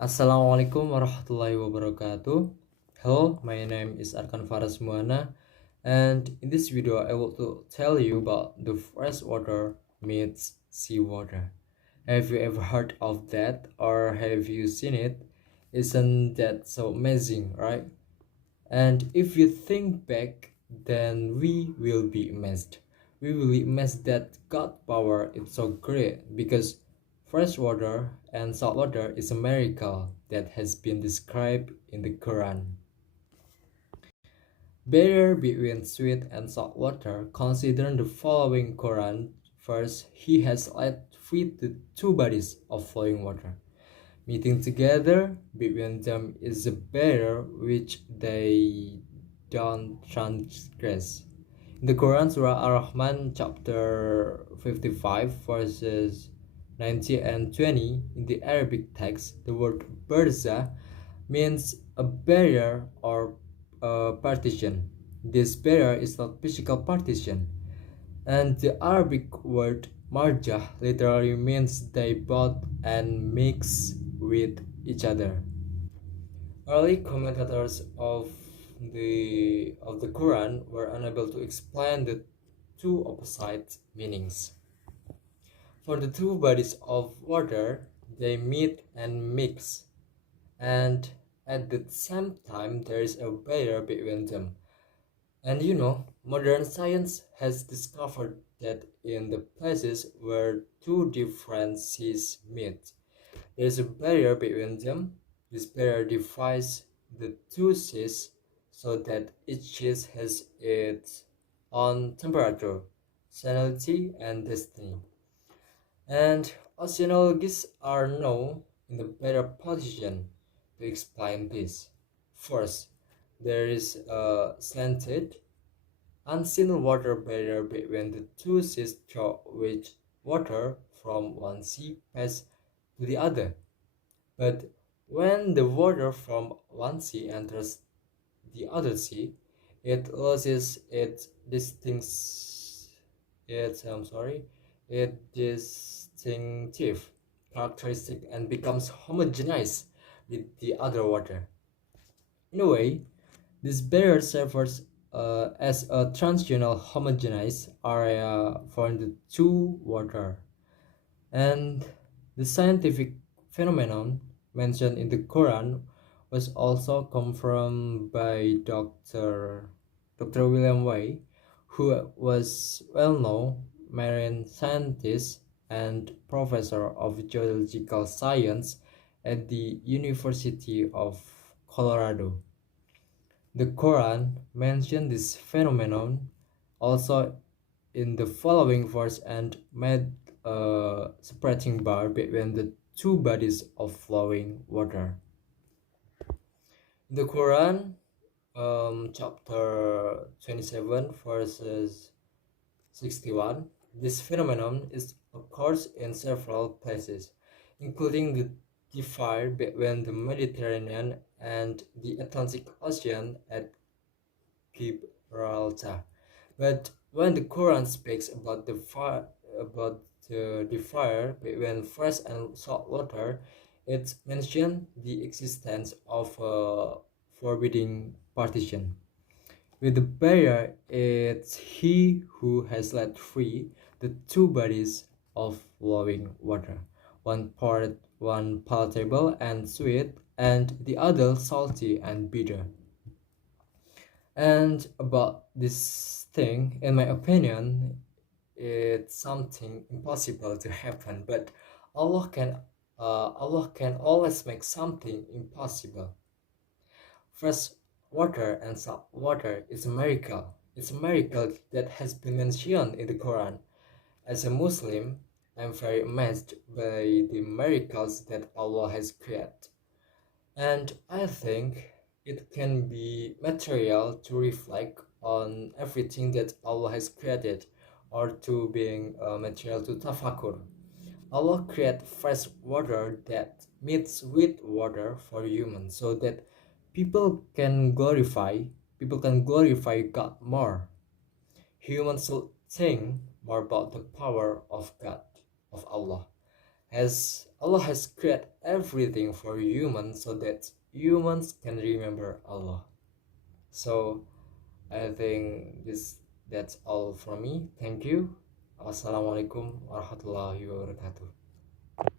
Assalamualaikum warahmatullahi wabarakatuh. Hello, my name is Arkan Farras, and in this video I want to tell you about the freshwater meets seawater. Have you ever heard of that, or have you seen it? Isn't that so amazing, right? And if you think back, then we will be amazed. We will be amazed that God power is so great because fresh water and salt water is a miracle that has been described in the Quran. Barrier between sweet and salt water. Consider the following Quran verse: He has let free the two bodies of flowing water. Meeting together between them is a barrier which they don't transgress. In the Quran, Surah Ar-Rahman, chapter 55, verses 19 and 20, in the Arabic text, the word barza means a barrier or a partition. This barrier is not physical partition, and the Arabic word marjah literally means they both and mix with each other. Early commentators of the Quran were unable to explain the two opposite meanings. For the two bodies of water, they meet and mix, and at the same time there is a barrier between them. And modern science has discovered that in the places where two different seas meet, there is a barrier between them. This barrier divides the two seas so that each sea has its own temperature, salinity, and destiny. And oceanologists are now in a better position to explain this. First, there is a slanted, unseen water barrier between the two seas through which water from one sea passes to the other. But when the water from one sea enters the other sea, it loses its distinctive characteristic and becomes homogenized with the other water. In a way, this barrier serves as a transitional homogenized area for the two water. And the scientific phenomenon mentioned in the Quran was also confirmed by Dr. William Way, who was well-known marine scientist and professor of geological science at the University of Colorado. The Quran mentioned this phenomenon also in the following verse and made a separating bar between the two bodies of flowing water. In the Quran, chapter 27, verses 61, this phenomenon occurs in several places, including the divide between the Mediterranean and the Atlantic Ocean at Gibraltar. But when the Quran speaks about the fire between fresh and salt water, it mentions the existence of a forbidding partition. With the barrier, it's he who has let free the two bodies of flowing water, one palatable and sweet, and the other salty and bitter. And about this thing, in my opinion, it's something impossible to happen, but Allah can always make something impossible. Fresh water and salt water is a miracle. It's a miracle that has been mentioned in the Quran. As a Muslim, I'm very amazed by the miracles that Allah has created. And I think it can be material to reflect on everything that Allah has created, or to being material to tafakkur. Allah created fresh water that meets with water for humans so that people can glorify God more. Humans should think more about the power of God, of Allah. As Allah has created everything for humans so that humans can remember Allah. So I think that's all from me. Thank you. Wassalamualaikum warahmatullahi wabarakatuh.